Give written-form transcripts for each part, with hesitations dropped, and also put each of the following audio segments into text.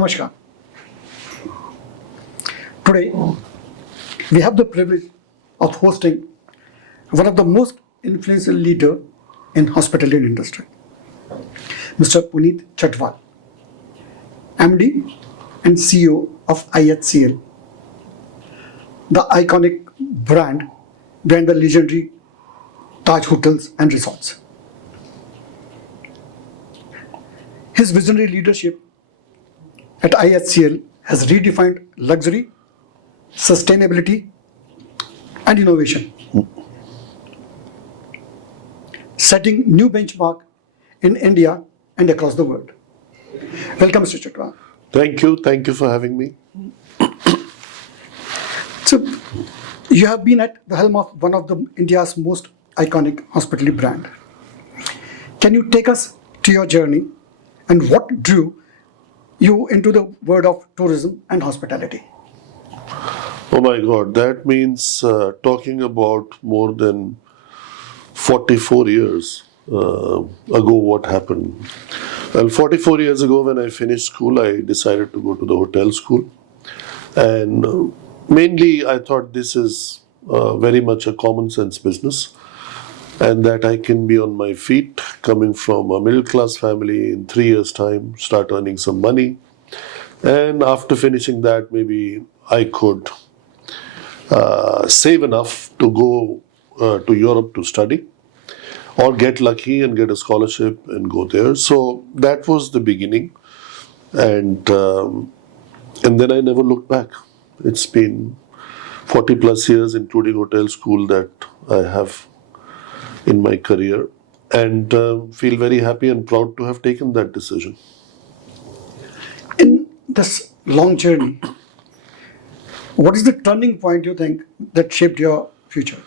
Namaskar. Today, we have the privilege of hosting one of the most influential leader in hospitality industry, Mr. Puneet Chhatwal, MD and CEO of IHCL, the iconic brand behind the legendary Taj Hotels and Resorts. His visionary leadership at IHCL has redefined luxury, sustainability, and innovation, setting new benchmark in India and across the world. Welcome, Mr. Chhatwal. Thank you. Thank you for having me. So, you have been at the helm of one of India's most iconic hospitality brand. Can you take us to your journey and what drew you into the world of tourism and hospitality? Oh my God, that means talking about more than 44 years ago what happened. Well, 44 years ago when I finished school, I decided to go to the hotel school. And mainly I thought this is very much a common sense business and that I can be on my feet coming from a middle class family in 3 years' time, start earning some money. And after finishing that, maybe I could save enough to go to Europe to study or get lucky and get a scholarship and go there. So that was the beginning. And then I never looked back. It's been 40 plus years, including hotel school, that I have in my career, and feel very happy and proud to have taken that decision. In this long journey, what is the turning point you think that shaped your future?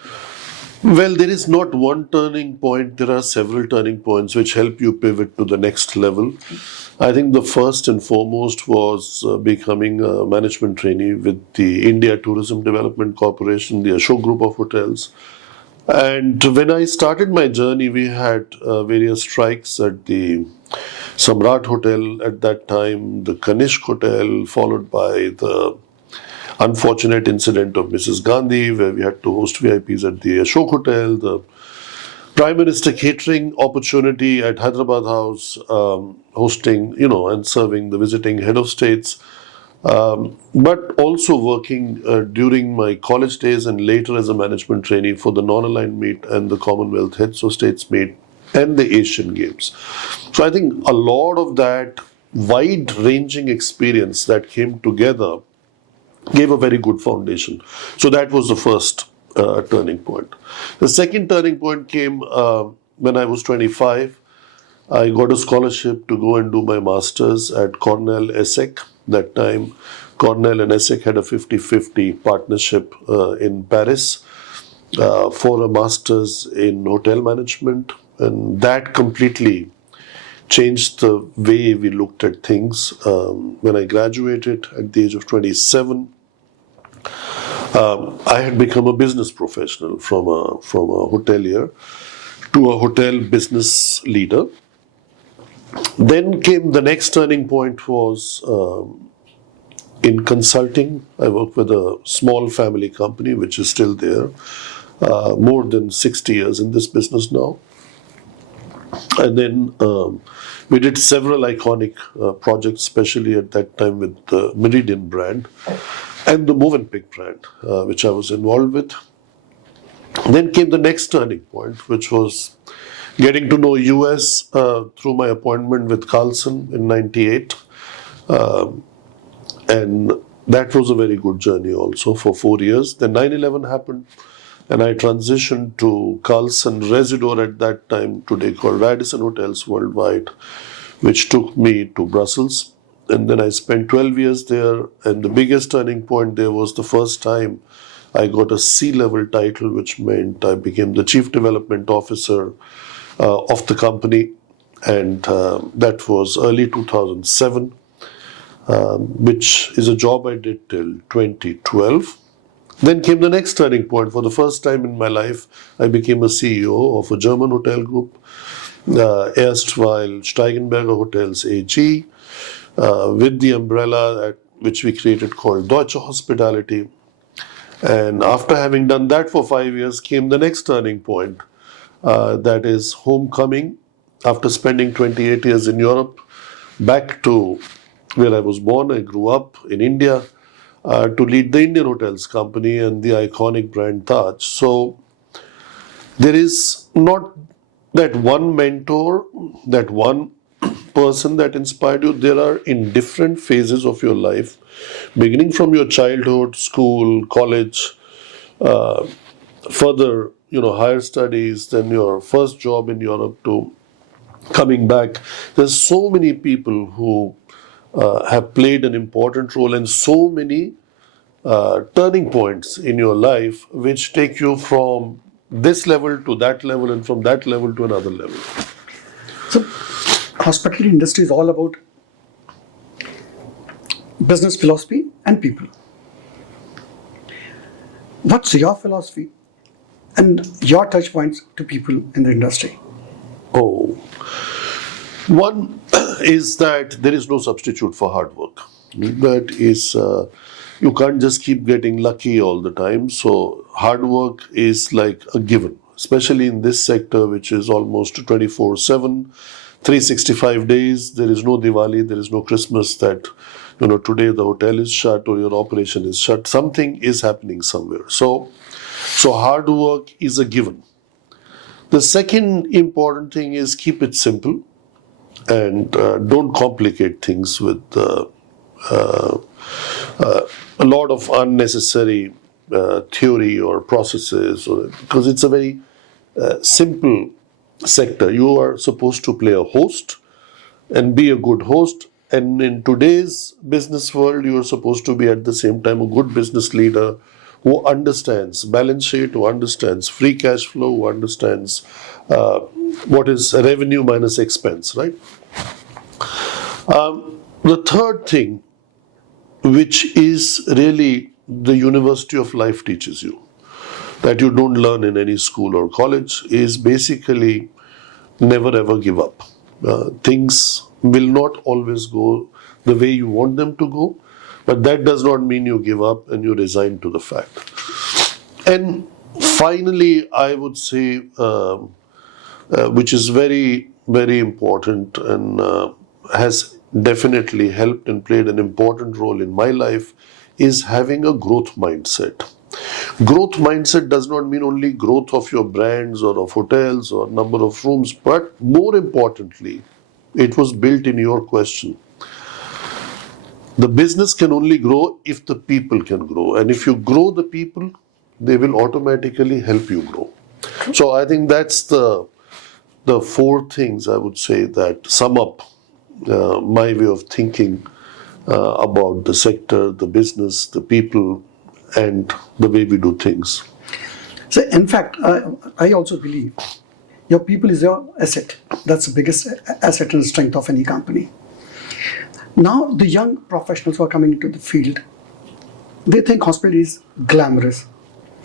Well, there is not one turning point. There are several turning points which help you pivot to the next level. I think the first and foremost was becoming a management trainee with the India Tourism Development Corporation, the Ashok Group of Hotels. And when I started my journey, we had various strikes at the Samrat Hotel at that time, the Kanishk Hotel, followed by the unfortunate incident of Mrs. Gandhi, where we had to host VIPs at the Ashok Hotel, the Prime Minister catering opportunity at Hyderabad House, hosting, and serving the visiting head of states. But also working during my college days and later as a management trainee for the non-aligned meet and the Commonwealth Heads of States meet and the Asian Games. So I think a lot of that wide-ranging experience that came together gave a very good foundation. So that was the first turning point. The second turning point came when I was 25. I got a scholarship to go and do my master's at Cornell ESSEC. That time, Cornell and ESSEC had a 50-50 partnership in Paris for a master's in hotel management. And that completely changed the way we looked at things. When I graduated at the age of 27, I had become a business professional from a hotelier to a hotel business leader. Then came the next turning point was in consulting. I worked with a small family company which is still there, more than 60 years in this business now. And then we did several iconic projects, especially at that time with the Meridian brand and the Movenpick brand, which I was involved with. Then came the next turning point, which was getting to know US through my appointment with Carlson in 98. And that was a very good journey also for 4 years. Then 9/11 happened and I transitioned to Carlson Residor at that time, today called Radisson Hotels Worldwide, which took me to Brussels. And then I spent 12 years there. And the biggest turning point there was the first time I got a C-level title, which meant I became the Chief Development Officer of the company. And that was early 2007, which is a job I did till 2012. Then came the next turning point. For the first time in my life, I became a CEO of a German hotel group, erstwhile Steigenberger Hotels AG, with the umbrella which we created called Deutsche Hospitality. And after having done that for 5 years came the next turning point, that is homecoming after spending 28 years in Europe, back to where I was born. I grew up in India to lead the Indian Hotels Company and the iconic brand Taj. So there is not that one mentor, that one person that inspired you. There are in different phases of your life, beginning from your childhood, school, college, further, higher studies, then your first job in Europe to coming back. There's so many people who have played an important role and so many turning points in your life which take you from this level to that level and from that level to another level. So, hospitality industry is all about business philosophy and people. What's your philosophy and your touch points to people in the industry? Oh, one is that there is no substitute for hard work. That is, you can't just keep getting lucky all the time. So, hard work is like a given, especially in this sector, which is almost 24/7, 365 days. There is no Diwali, there is no Christmas that, today the hotel is shut or your operation is shut. Something is happening somewhere. So hard work is a given. The second important thing is keep it simple and don't complicate things with a lot of unnecessary theory or processes, because it's a very simple sector. You are supposed to play a host and be a good host. And in today's business world, you are supposed to be at the same time a good business leader who understands balance sheet, who understands free cash flow, who understands what is revenue minus expense, right? The third thing, which is really the University of Life teaches you, that you don't learn in any school or college, is basically never ever give up. Things will not always go the way you want them to go, but that does not mean you give up and you resign to the fact. And finally, I would say, which is very, very important and has definitely helped and played an important role in my life, is having a growth mindset. Growth mindset does not mean only growth of your brands or of hotels or number of rooms, but more importantly, it was built in your question. The business can only grow if the people can grow. And if you grow the people, they will automatically help you grow. So I think that's the four things I would say that sum up my way of thinking about the sector, the business, the people, and the way we do things. So, in fact, I also believe your people is your asset. That's the biggest asset and strength of any company. Now, the young professionals who are coming into the field, they think hospitality is glamorous.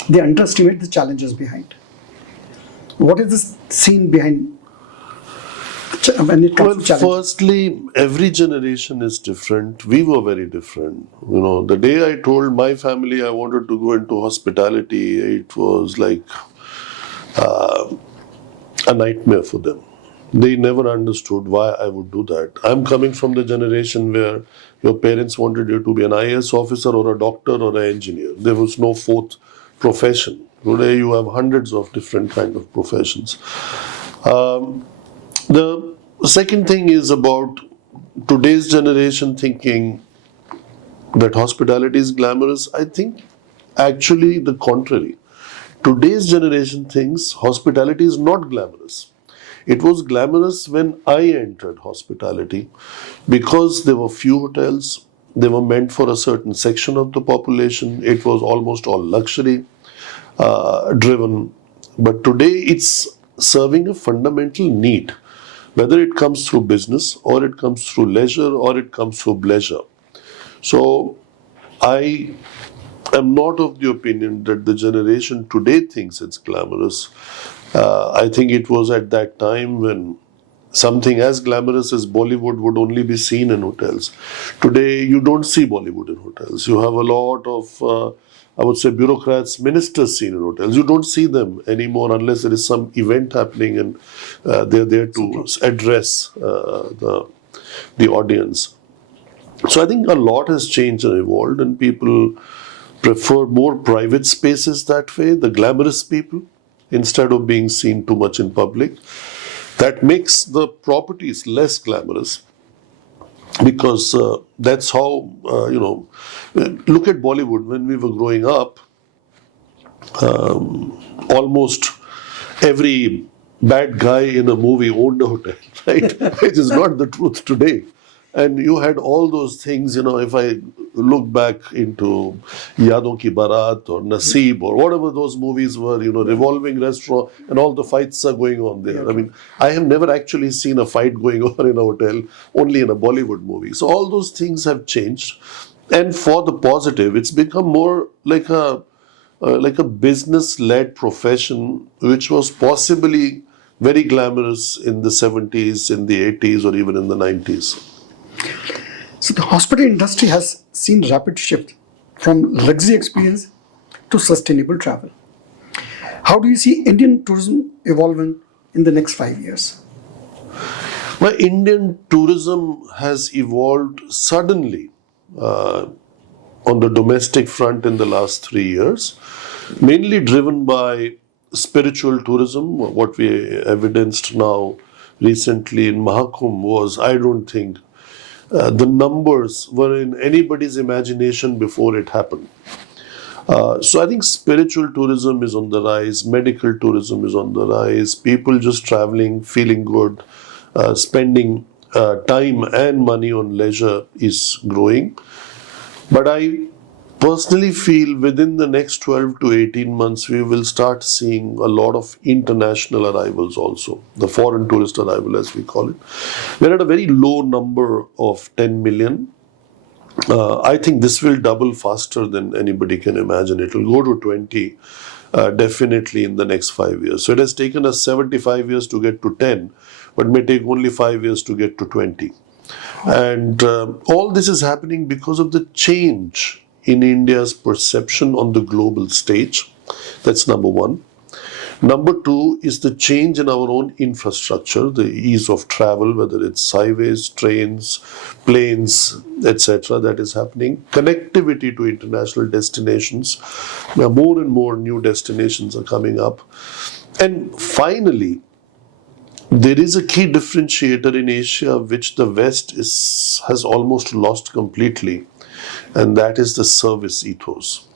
They underestimate the challenges behind. What is the scene behind when it comes to challenges? Firstly, every generation is different. We were very different. The day I told my family I wanted to go into hospitality, it was like a nightmare for them. They never understood why I would do that. I'm coming from the generation where your parents wanted you to be an IAS officer or a doctor or an engineer. There was no fourth profession. Today you have hundreds of different kind of professions. The second thing is about today's generation thinking that hospitality is glamorous. I think actually the contrary. Today's generation thinks hospitality is not glamorous. It was glamorous when I entered hospitality because there were few hotels. They were meant for a certain section of the population. It was almost all luxury driven. But today it's serving a fundamental need, whether it comes through business or it comes through leisure or it comes through pleasure. So I am not of the opinion that the generation today thinks it's glamorous. I think it was at that time when something as glamorous as Bollywood would only be seen in hotels. Today, you don't see Bollywood in hotels. You have a lot of, I would say, bureaucrats, ministers seen in hotels. You don't see them anymore unless there is some event happening and they're there to address the audience. So I think a lot has changed and evolved, and people prefer more private spaces that way, the glamorous people, instead of being seen too much in public. That makes the properties less glamorous because that's how, look at Bollywood. When we were growing up, almost every bad guy in a movie owned a hotel, right? Which is not the truth today. And you had all those things, if I look back into Yadon Ki Barat or Naseeb or whatever those movies were, revolving restaurant and all the fights are going on there. I mean, I have never actually seen a fight going on in a hotel, only in a Bollywood movie. So all those things have changed. And for the positive, it's become more like a business-led profession, which was possibly very glamorous in the 70s, in the 80s, or even in the 90s. So the hospital industry has seen rapid shift from luxury experience to sustainable travel. How do you see Indian tourism evolving in the next 5 years? Well, Indian tourism has evolved suddenly on the domestic front in the last 3 years, mainly driven by spiritual tourism. What we evidenced now recently in Mahakumbh was, I don't think, the numbers were in anybody's imagination before it happened. So I think spiritual tourism is on the rise, medical tourism is on the rise, people just traveling, feeling good, spending time and money on leisure is growing. But I personally feel within the next 12 to 18 months, we will start seeing a lot of international arrivals also, the foreign tourist arrival as we call it. We're at a very low number of 10 million. I think this will double faster than anybody can imagine. It will go to 20 definitely in the next 5 years. So it has taken us 75 years to get to 10, but may take only 5 years to get to 20. And all this is happening because of the change in India's perception on the global stage. That's number one. Number two is the change in our own infrastructure, the ease of travel, whether it's highways, trains, planes, etc. that is happening. Connectivity to international destinations. More and more new destinations are coming up. And finally, there is a key differentiator in Asia which the West has almost lost completely, and that is the service ethos.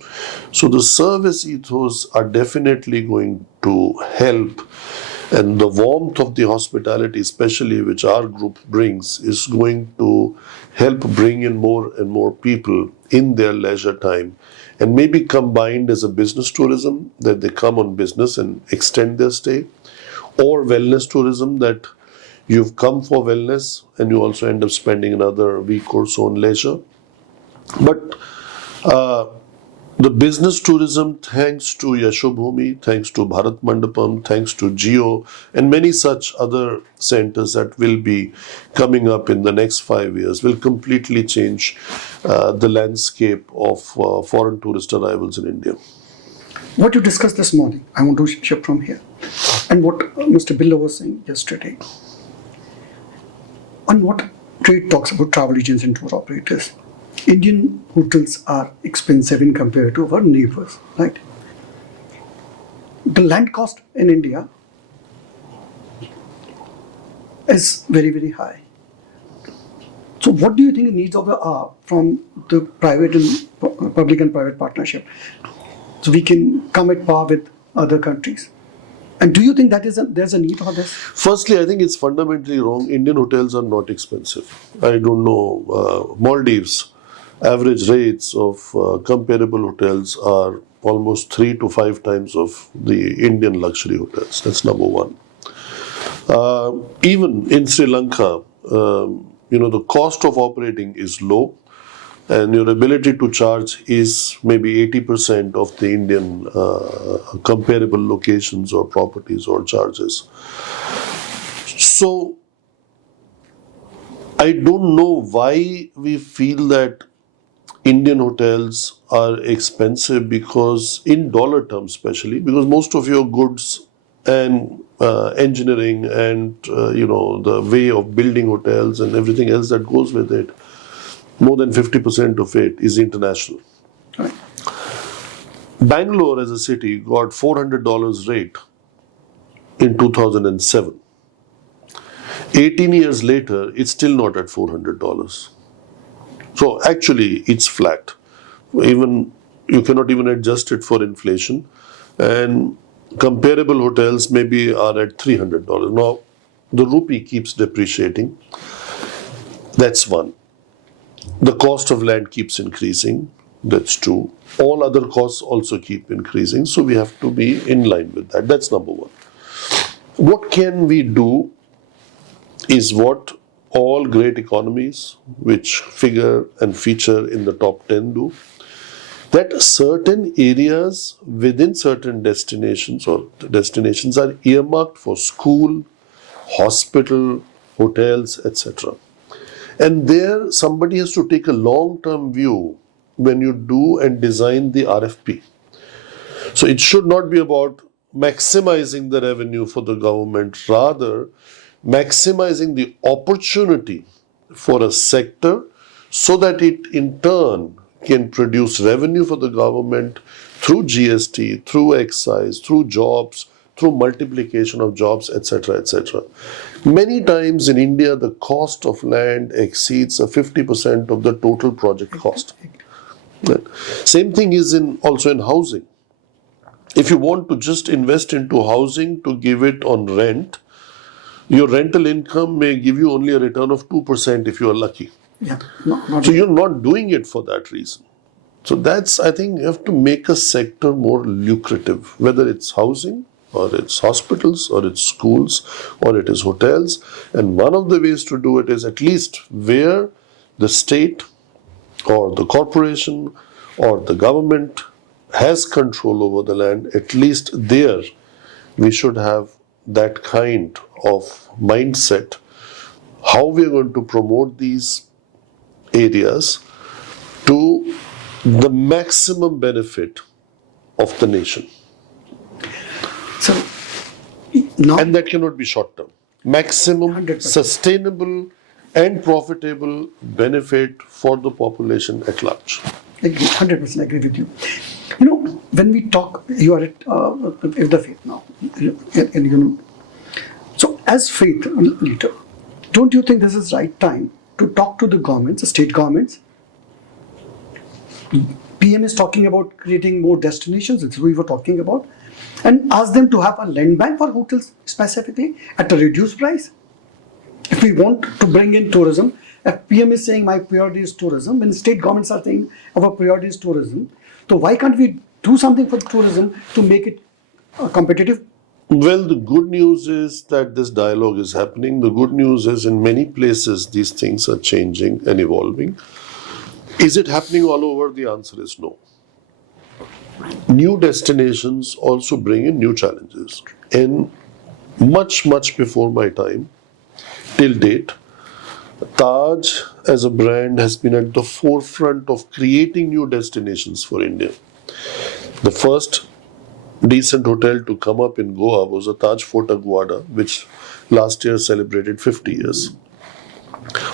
So the service ethos are definitely going to help, and the warmth of the hospitality, especially which our group brings, is going to help bring in more and more people in their leisure time, and maybe combined as a business tourism, that they come on business and extend their stay, or wellness tourism, that you've come for wellness and you also end up spending another week or so on leisure. But the business tourism, thanks to Yashobhumi, thanks to Bharat Mandapam, thanks to Jio, and many such other centers that will be coming up in the next 5 years, will completely change the landscape of foreign tourist arrivals in India. What you discussed this morning, I want to shift from here. And what Mr. Billa was saying yesterday, on what trade talks about travel agents and tour operators. Indian hotels are expensive in compared to our neighbors, right? The land cost in India is very, very high. So what do you think the needs of the are from the private and public and private partnership, so we can come at par with other countries? And do you think that there's a need for this? Firstly, I think it's fundamentally wrong. Indian hotels are not expensive. I don't know, Maldives, average rates of comparable hotels are almost 3 to 5 times of the Indian luxury hotels. That's number one. Even in Sri Lanka, the cost of operating is low, and your ability to charge is maybe 80% of the Indian comparable locations or properties or charges. So I don't know why we feel that Indian hotels are expensive, because in dollar terms especially, because most of your goods and engineering and the way of building hotels and everything else that goes with it, more than 50% of it is international. Right. Bangalore as a city got $400 rate in 2007. 18 years later, it's still not at $400. So actually, it's flat. Even you cannot even adjust it for inflation, and comparable hotels maybe are at $300. Now, the rupee keeps depreciating. That's one. The cost of land keeps increasing. That's true. All other costs also keep increasing. So we have to be in line with that. That's number one. What can we do is what all great economies, which figure and feature in the top 10, do. That certain areas within certain destinations or destinations are earmarked for school, hospital, hotels, etc. And there somebody has to take a long-term view when you do and design the RFP. So it should not be about maximizing the revenue for the government, rather maximizing the opportunity for a sector so that it in turn can produce revenue for the government through GST, through excise, through jobs, through multiplication of jobs, etc., etc. Many times in India, the cost of land exceeds 50% of the total project cost. Same thing is also in housing. If you want to just invest into housing to give it on rent, your rental income may give you only a return of 2% if you are lucky. Yeah. Not So you're not doing it for that reason. So that's, I think, you have to make a sector more lucrative, whether it's housing or it's hospitals or it's schools or it is hotels. And one of the ways to do it is at least where the state or the corporation or the government has control over the land, at least there we should have that kind of mindset. How we are going to promote these areas to the maximum benefit of the nation. So now, And that cannot be short term. Maximum 100%. sustainable and profitable benefit for the population at large. 100% agree with you. You know, when we talk, you are at the faith now, and so as faith leader, don't you think this is right time to talk to the governments, the state governments? PM is talking about creating more destinations, it's we were talking about, and ask them to have a land bank for hotels specifically at a reduced price. If we want to bring in tourism, if PM is saying my priority is tourism, when state governments are saying our priority is tourism, so why can't we do something for tourism to make it competitive? Well, the good news is that this dialogue is happening. The good news is in many places these things are changing and evolving. Is it happening all over? The answer is no. New destinations also bring in new challenges. And much before my time, till date, Taj as a brand has been at the forefront of creating new destinations for India. The first decent hotel to come up in Goa was a Taj Fort Aguada, which last year celebrated 50 years.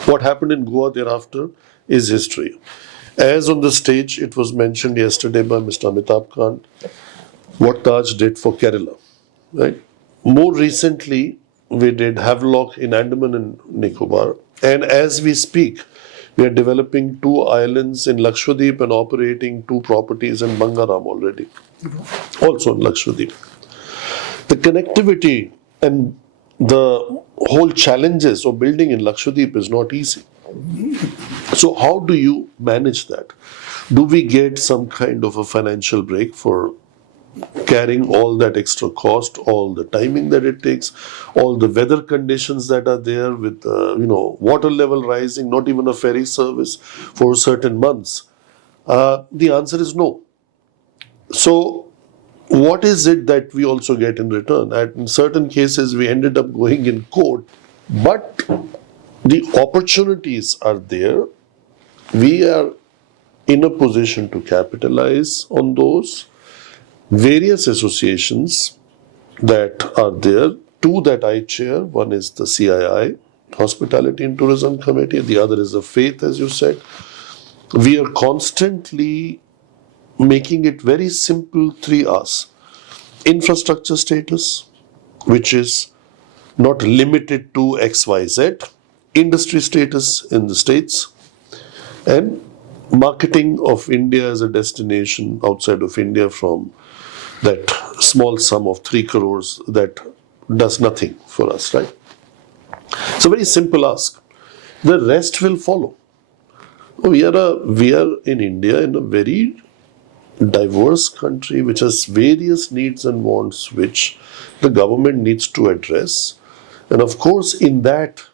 What happened in Goa thereafter is history. As on the stage, it was mentioned yesterday by Mr. Amitabh Kant, what Taj did for Kerala. Right? More recently, we did Havelock in Andaman and Nicobar. And as we speak, we are developing 2 islands in Lakshadweep and operating 2 properties in Bangaram already. Also in Lakshadweep. The connectivity and the whole challenges of building in Lakshadweep is not easy. So how do you manage that? Do we get some kind of a financial break for carrying all that extra cost, all the timing that it takes, all the weather conditions that are there with water level rising, not even a ferry service for certain months? The answer is no. So what is it that we also get in return? In certain cases, we ended up going in court, but The opportunities are there. We are in a position to capitalize on those. Various associations that are there, two that I chair. One is the CII, Hospitality and Tourism Committee. The other is the Faith, as you said. We are constantly making it very simple 3 R's. Infrastructure status, which is not limited to XYZ, industry status in the States, and marketing of India as a destination outside of India from that small sum of 3 crores that does nothing for us, right? It's a very simple ask. The rest will follow. We are in India in a very diverse country which has various needs and wants which the government needs to address. And of course, in that,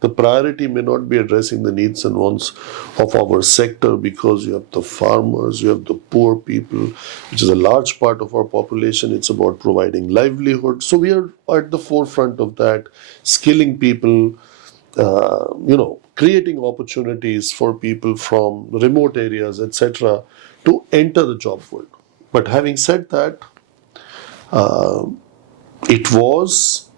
the priority may not be addressing the needs and wants of our sector, because you have the farmers, you have the poor people, which is a large part of our population. It's about providing livelihood. So we are at the forefront of that, skilling people, creating opportunities for people from remote areas, etc., to enter the job world. But having said that, it was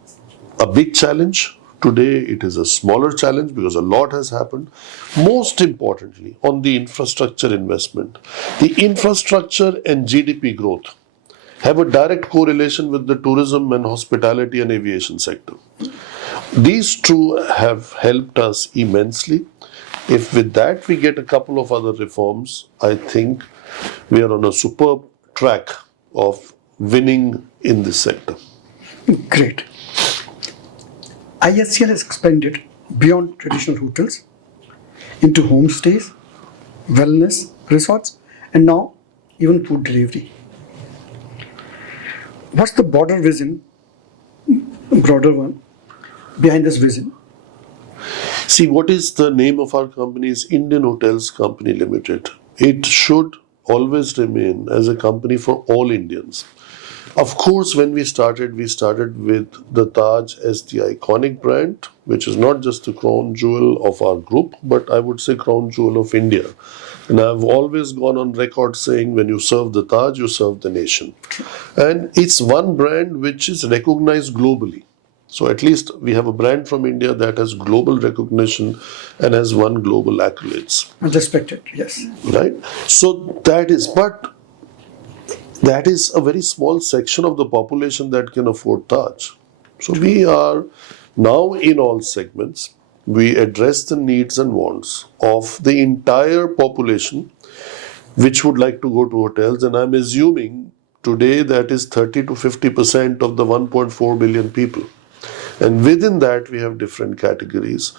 a big challenge. Today it is a smaller challenge because a lot has happened. Most importantly, on the infrastructure investment, the infrastructure and GDP growth have a direct correlation with the tourism and hospitality and aviation sector. These two have helped us immensely. If with that we get a couple of other reforms, I think we are on a superb track of winning in this sector. Great. IHCL has expanded beyond traditional hotels into homestays, wellness resorts, and now even food delivery. What's the broader one, behind this vision? See, what is the name of our company is Indian Hotels Company Limited. It should always remain as a company for all Indians. Of course, when we started with the Taj as the iconic brand, which is not just the crown jewel of our group, but I would say crown jewel of India. And I've always gone on record saying, when you serve the Taj, you serve the nation. And it's one brand which is recognized globally. So at least we have a brand from India that has global recognition and has won global accolades. And respected, yes. Right? So that is a very small section of the population that can afford Taj. So we are now in all segments. We address the needs and wants of the entire population which would like to go to hotels. And I'm assuming today that is 30 to 50% of the 1.4 billion people. And within that, we have different categories.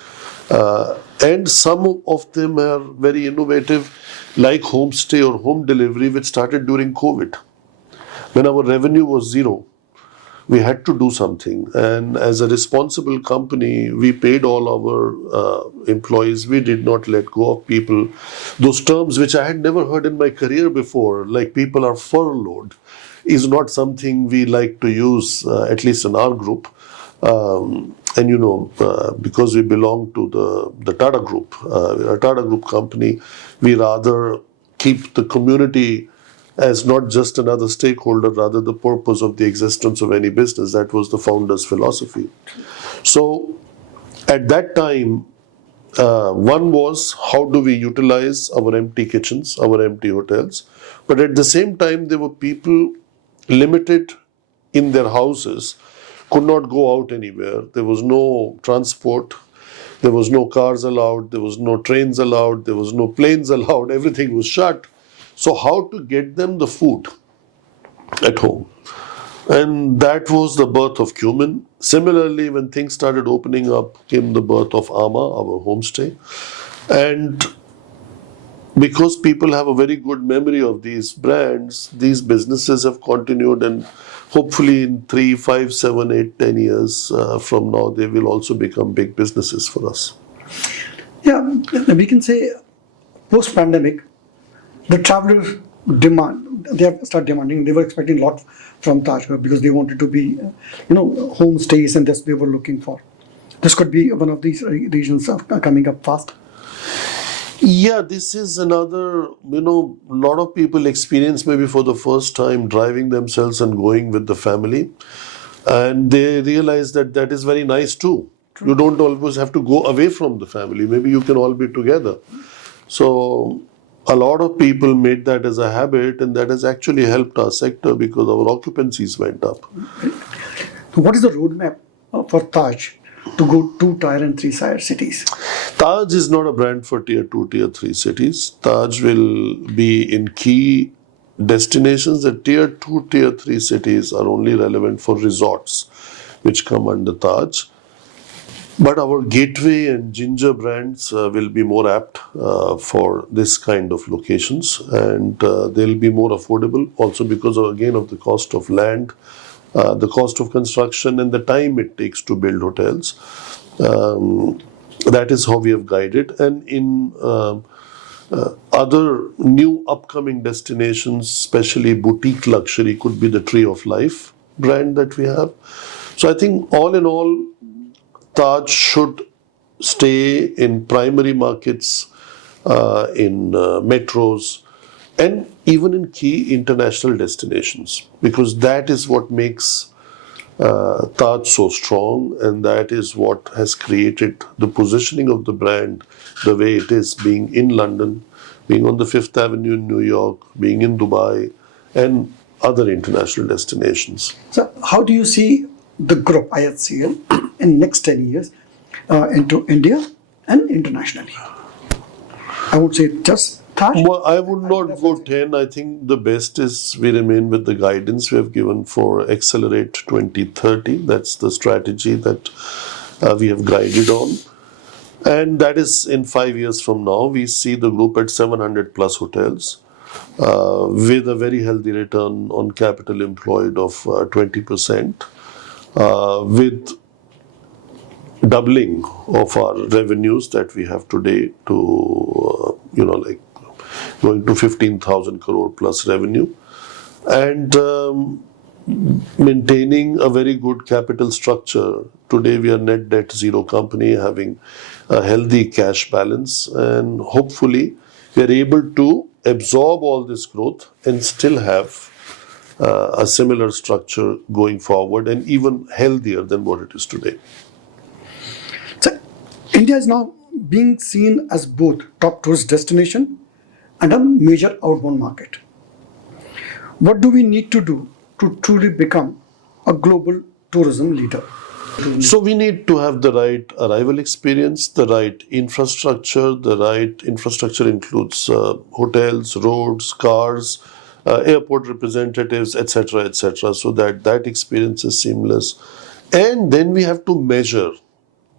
And some of them are very innovative, like homestay or home delivery, which started during COVID. When our revenue was zero, we had to do something. And as a responsible company, we paid all our employees. We did not let go of people. Those terms which I had never heard in my career before, like people are furloughed, is not something we like to use, at least in our group. Because we belong to the Tata Group, a Tata Group company, we rather keep the community as not just another stakeholder, rather the purpose of the existence of any business. That was the founder's philosophy. So at that time, one was, how do we utilize our empty kitchens, our empty hotels? But at the same time, there were people limited in their houses, could not go out anywhere. There was no transport. There was no cars allowed. There was no trains allowed. There was no planes allowed. Everything was shut. So how to get them the food at home? And that was the birth of Cumin. Similarly, when things started opening up, came the birth of Ama, our homestay. And because people have a very good memory of these brands, these businesses have continued, and hopefully in 3, 5, 7, 8, 10 years from now, they will also become big businesses for us. Yeah, we can say post-pandemic, the travelers they have started demanding. They were expecting a lot from Taj because they wanted to be, homestays, and that's what they were looking for. This could be one of these regions coming up fast. Yeah, this is another, lot of people experience maybe for the first time driving themselves and going with the family. And they realize that that is very nice too. True. You don't always have to go away from the family. Maybe you can all be together. So a lot of people made that as a habit, and that has actually helped our sector because our occupancies went up. So what is the roadmap for Taj to go to tier and three cities? Taj is not a brand for tier 2, tier 3 cities. Taj will be in key destinations. The tier 2, tier 3 cities are only relevant for resorts, which come under Taj. But our Gateway and Ginger brands will be more apt for this kind of locations, and they'll be more affordable also because of, again, of the cost of land, the cost of construction, and the time it takes to build hotels. That is how we have guided. And in other new upcoming destinations, especially boutique luxury, could be the Tree of Life brand that we have. So I think all in all, Taj should stay in primary markets, in metros, and even in key international destinations, because that is what makes Taj so strong, and that is what has created the positioning of the brand the way it is, being in London, being on the Fifth Avenue in New York, being in Dubai, and other international destinations. So how do you see the group IHCL in next 10 years into India and internationally? I would say just Taj. Well, I would not go 10. I think the best is we remain with the guidance we have given for Accelerate 2030. That's the strategy that we have guided on. And that is in 5 years from now. We see the group at 700 plus hotels with a very healthy return on capital employed of 20%. With doubling of our revenues that we have today to, like going to 15,000 crore plus revenue, and maintaining a very good capital structure. Today we are net debt zero company, having a healthy cash balance, and hopefully we are able to absorb all this growth and still have a similar structure going forward, and even healthier than what it is today. So India is now being seen as both top tourist destination and a major outbound market. What do we need to do to truly become a global tourism leader? So we need to have the right arrival experience, the right infrastructure. The right infrastructure includes hotels, roads, cars, airport representatives, etc., so that experience is seamless. And then we have to measure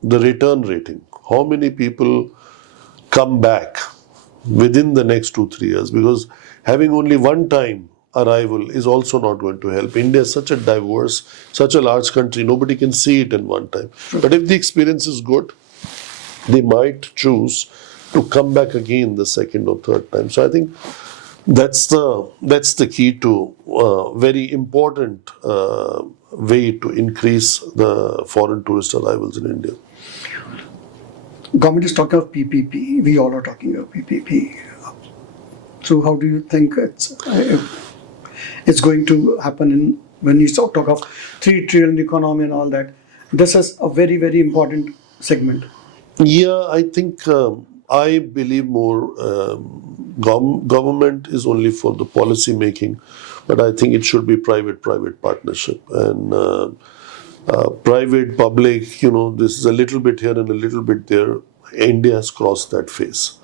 the return rating. How many people come back within the next 2-3 years? Because having only one time arrival is also not going to help. India is such a diverse, such a large country, nobody can see it in one time. But if the experience is good, they might choose to come back again the second or third time. So I think that's the key to very important way to increase the foreign tourist arrivals in India. Government is talking of PPP. We all are talking of PPP. So how do you think it's going to happen when you talk of 3 trillion economy and all that? This is a very, very important segment. Yeah, I think I believe more government is only for the policy making, but I think it should be private partnership, and private public. This is a little bit here and a little bit there. India has crossed that phase.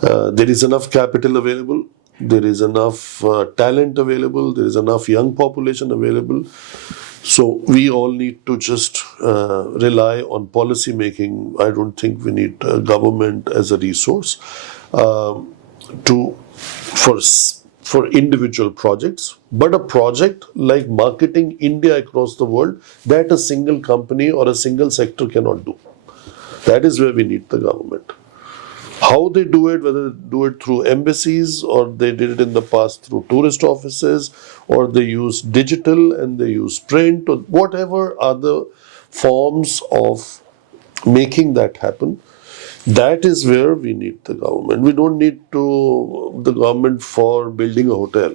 There is enough capital available. There is enough talent available. There is enough young population available. So we all need to just rely on policy making. I don't think we need government as a resource for individual projects. But a project like marketing India across the world, that a single company or a single sector cannot do. That is where we need the government. How they do it, whether they do it through embassies or they did it in the past through tourist offices, or they use digital and they use print, or whatever other forms of making that happen. That is where we need the government. We don't need the government for building a hotel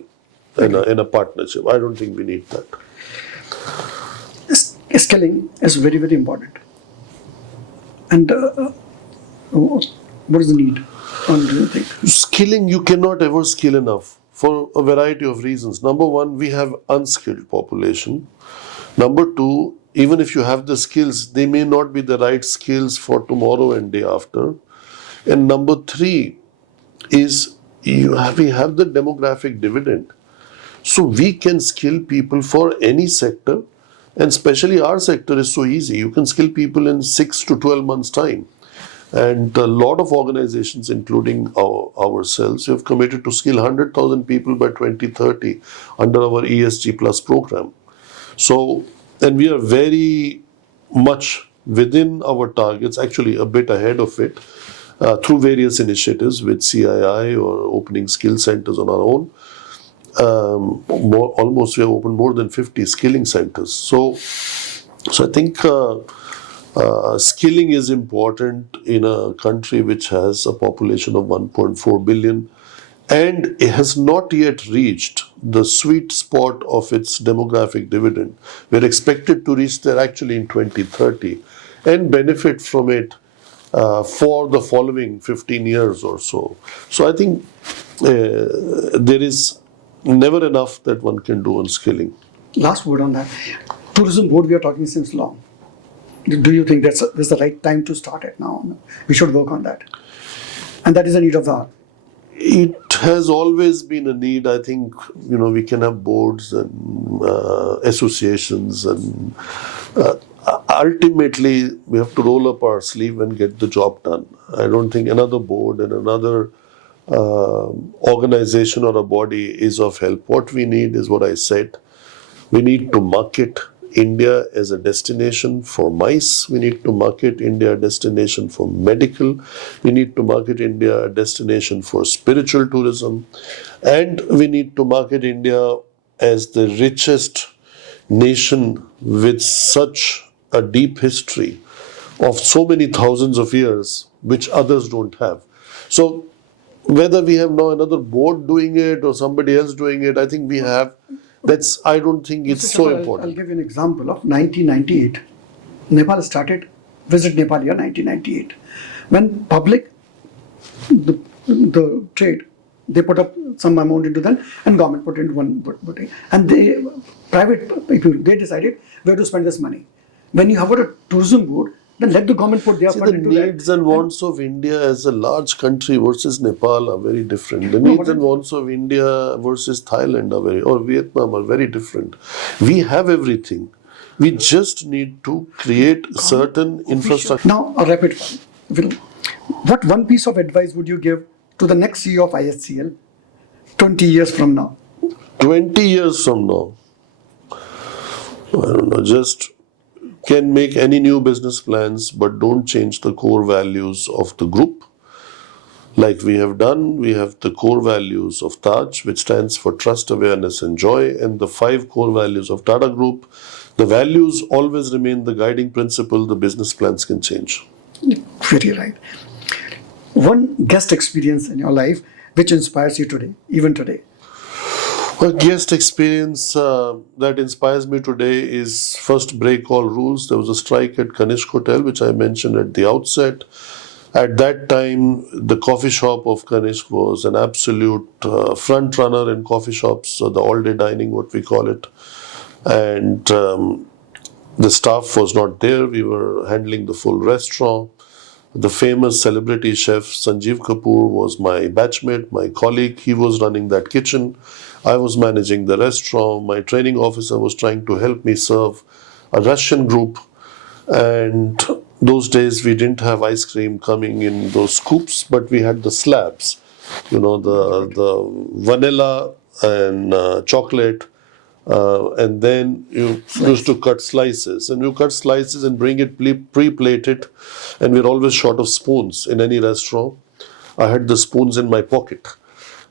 in a partnership. I don't think we need that. Skilling is very, very important. And what is the need? Do you think? Skilling, you cannot ever skill enough for a variety of reasons. Number one, we have unskilled population. Number two, even if you have the skills, they may not be the right skills for tomorrow and day after. And number three is we have the demographic dividend. So we can skill people for any sector, and especially our sector is so easy. You can skill people in 6 to 12 months' time. And a lot of organizations, including ourselves, have committed to skill 100,000 people by 2030 under our ESG Plus program. So, and we are very much within our targets, actually a bit ahead of it, through various initiatives with CII or opening skill centers on our own. Almost we have opened more than 50 skilling centers. So I think skilling is important in a country which has a population of 1.4 billion and it has not yet reached the sweet spot of its demographic dividend. We're expected to reach there actually in 2030 and benefit from it for the following 15 years or so. So I think there is never enough that one can do on skilling. Last word on that. Tourism board, we are talking since long. Do you think that's the right time to start it now? We should work on that. And that is a need of the hour. It has always been a need. I think, we can have boards and associations and ultimately we have to roll up our sleeve and get the job done. I don't think another board and another organization or a body is of help. What we need is what I said. We need to market India as a destination for MICE. We need to market India a destination for medical. We need to market India a destination for spiritual tourism. And we need to market India as the richest nation with such a deep history of so many thousands of years, which others don't have. So whether we have now another board doing it or somebody else doing it, I think we have. I don't think it's so important. I'll give you an example of 1998. Nepal started, Visit Nepal year 1998. When public, the trade, they put up some amount into that and government put into one booting. And private people, they decided where to spend this money. When you have a tourism board, then let the government put their fund into that. The needs and wants of India as a large country versus Nepal are very different. The needs and wants of India versus Thailand or Vietnam are very different. We have everything. We just need to create certain infrastructure. Now, a rapid fire. What one piece of advice would you give to the next CEO of IHCL 20 years from now? 20 years from now? I don't know, just can make any new business plans, but don't change the core values of the group. Like we have done, we have the core values of Taj, which stands for trust, awareness, and joy, and the 5 core values of Tata Group. The values always remain the guiding principle. The business plans can change. Very right. One guest experience in your life which inspires you today, even today? A guest experience that inspires me today is first break all rules. There was a strike at Kanishk Hotel, which I mentioned at the outset. At that time, the coffee shop of Kanishk was an absolute front runner in coffee shops, the all-day dining, what we call it. And the staff was not there. We were handling the full restaurant. The famous celebrity chef Sanjeev Kapoor was my batchmate, my colleague. He was running that kitchen. I was managing the restaurant. My training officer was trying to help me serve a Russian group. And those days we didn't have ice cream coming in those scoops, but we had the slabs. The vanilla and chocolate. And then you used to cut slices. And you cut slices and bring it pre-plated. And we're always short of spoons in any restaurant. I had the spoons in my pocket.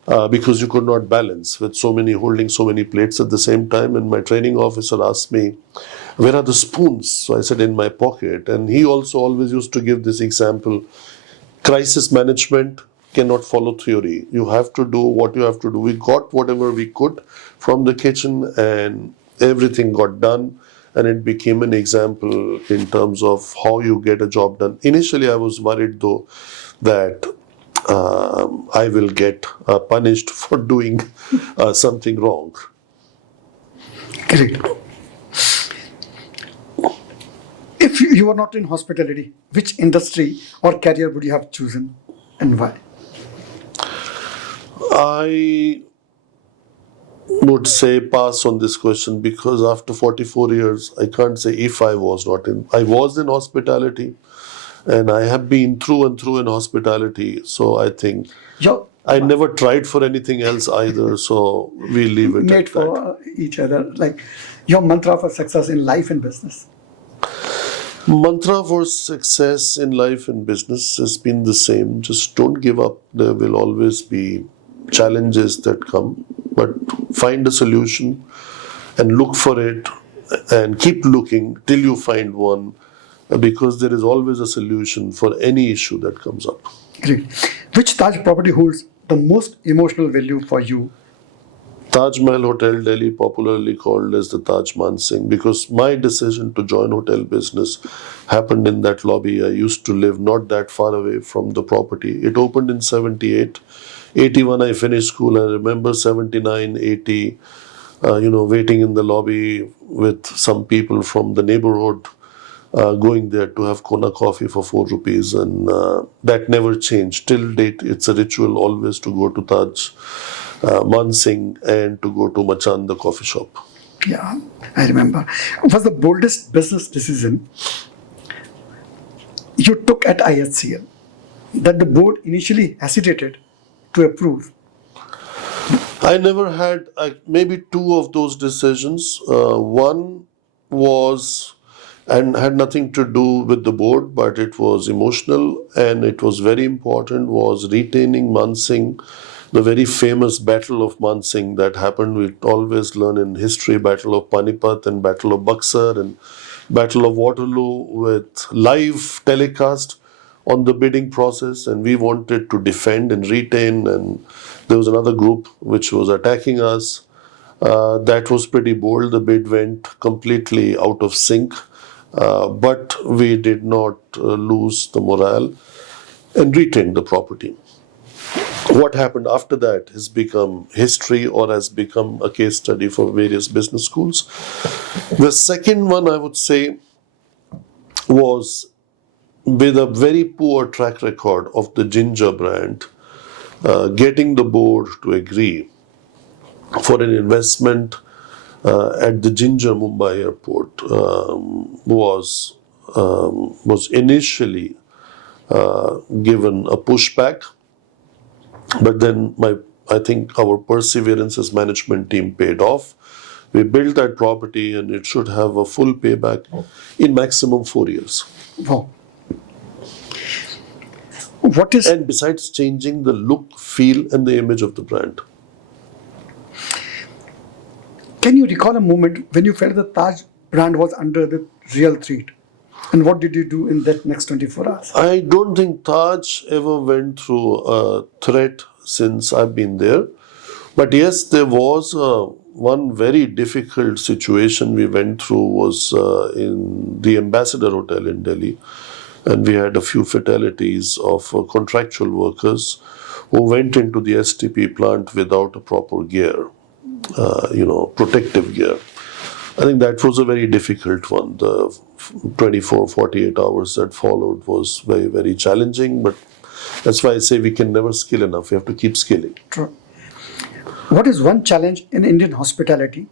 because you could not balance with holding so many plates at the same time. And my training officer asked me, "Where are the spoons?" So I said, "In my pocket." And he also always used to give this example: crisis management cannot follow theory. You have to do what you have to do. We got whatever we could from the kitchen, and everything got done. And it became an example in terms of how you get a job done. Initially, I was worried though that I will get punished for doing something wrong. Great. If you were not in hospitality, which industry or career would you have chosen and why? I would say pass on this question because after 44 years, I can't say if I was not in. I was in hospitality, and I have been through and through in hospitality. So I think You're I never tried for anything else either. So we leave it made at that. for each other. Like your mantra for success in life and business. Mantra for success in life and business has been the same. Just don't give up. There will always be challenges that come, but find a solution and look for it and keep looking till you find one, because there is always a solution for any issue that comes up. Great. Which Taj property holds the most emotional value for you? Taj Mahal Hotel Delhi, popularly called as the Taj Mansingh, because my decision to join hotel business happened in that lobby. I used to live not that far away from the property. It opened in 78. 81 I finished school. I remember 79, 80, waiting in the lobby with some people from the neighborhood, going there to have Kona coffee for 4 rupees. And that never changed. Till date, it's a ritual always to go to Taj Mansingh and to go to Machan, the coffee shop. Yeah, I remember. Was the boldest business decision you took at IHCL that the board initially hesitated to approve? I never had maybe two of those decisions. One was and had nothing to do with the board, but it was emotional and it was very important, was retaining Mansingh, the very famous Battle of Mansingh that happened. We always learn in history, Battle of Panipat and Battle of Buxar and Battle of Waterloo, with live telecast on the bidding process, and we wanted to defend and retain, and there was another group which was attacking us. That was pretty bold. The bid went completely out of sync, but we did not lose the morale and retained the property. What happened after that has become history or has become a case study for various business schools. The second one, I would say, was with a very poor track record of the Ginger brand, getting the board to agree for an investment at the Ginger Mumbai airport was initially given a pushback, but then I think our perseverance as management team paid off. We built that property and it should have a full payback in maximum 4 years. Wow. What is And besides changing the look, feel, and the image of the brand. Can you recall a moment when you felt the Taj brand was under the real threat? And what did you do in that next 24 hours? I don't think Taj ever went through a threat since I've been there. But yes, there was one very difficult situation we went through was in the Ambassador Hotel in Delhi. And we had a few fatalities of contractual workers who went into the STP plant without a proper gear, protective gear. I think that was a very difficult one. The 24, 48 hours that followed was very, very challenging. But that's why I say we can never skill enough. We have to keep skilling. True. What is one challenge in Indian hospitality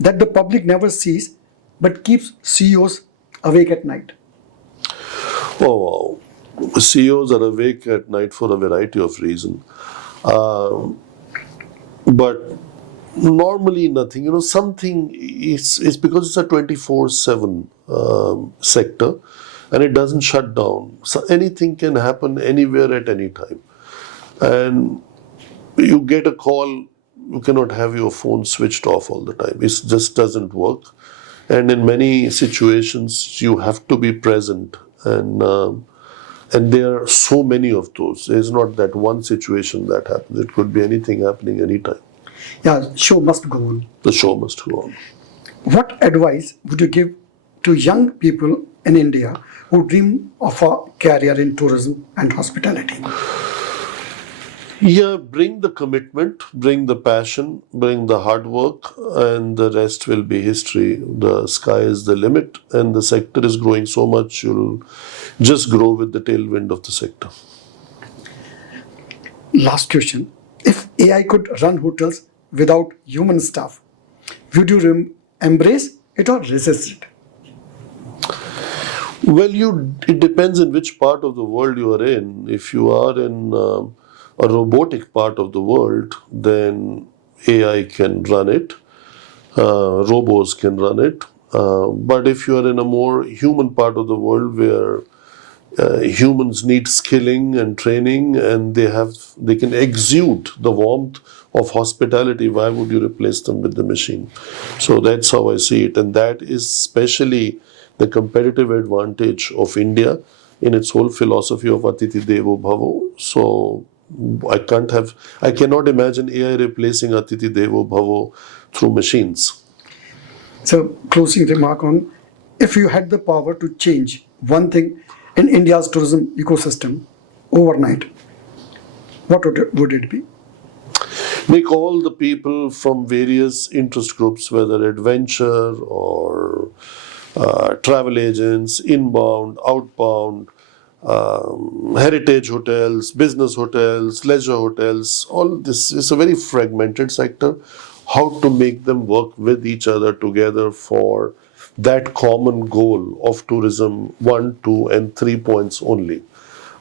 that the public never sees but keeps CEOs awake at night? Oh, wow. CEOs are awake at night for a variety of reasons. But normally nothing. Something is because it's a 24/7 sector and it doesn't shut down. So anything can happen anywhere at any time. And you get a call, you cannot have your phone switched off all the time. It just doesn't work. And in many situations, you have to be present. And there are so many of those. There's not that one situation that happens. It could be anything happening anytime. Yeah, show must go on. The show must go on. What advice would you give to young people in India who dream of a career in tourism and hospitality? Yeah, bring the commitment, bring the passion, bring the hard work, and the rest will be history. The sky is the limit, and the sector is growing so much, you'll just grow with the tailwind of the sector. Last question. If AI could run hotels without human staff, would you embrace it or resist it? Well, it depends in which part of the world you are in. If you are in a robotic part of the world, then AI can run it, robots can run it. But if you are in a more human part of the world where humans need skilling and training, and they can exude the warmth of hospitality, why would you replace them with the machine? So that's how I see it, and that is especially the competitive advantage of India in its whole philosophy of Atithi Devo Bhavo. So I cannot imagine AI replacing Atithi Devo Bhavo through machines. So, closing remark on, if you had the power to change one thing in India's tourism ecosystem overnight, what would it be? Make all the people from various interest groups, whether adventure or travel agents, inbound, outbound, heritage hotels, business hotels, leisure hotels, all this is a very fragmented sector. How to make them work with each other together for that common goal of tourism 1, 2, and 3 points only.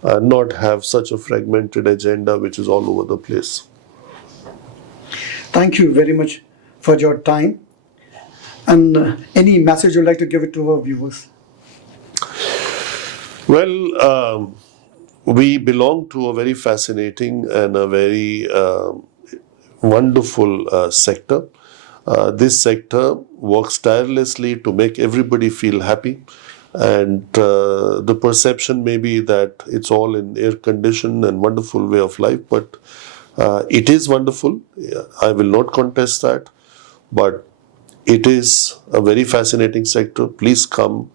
Not have such a fragmented agenda which is all over the place. Thank you very much for your time. And any message you'd like to give it to our viewers? Well, we belong to a very fascinating and a very wonderful sector. This sector works tirelessly to make everybody feel happy, and the perception may be that it's all in air-conditioned and wonderful way of life, but it is wonderful. I will not contest that, but it is a very fascinating sector. Please come,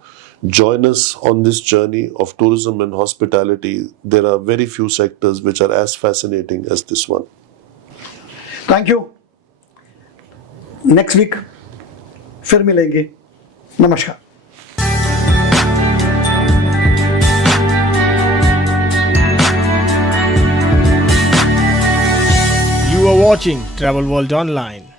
join us on this journey of tourism and hospitality. There are very few sectors which are as fascinating as this one. Thank you. Next week फिर मिलेंगे. नमस्कार. You are watching Travel World Online.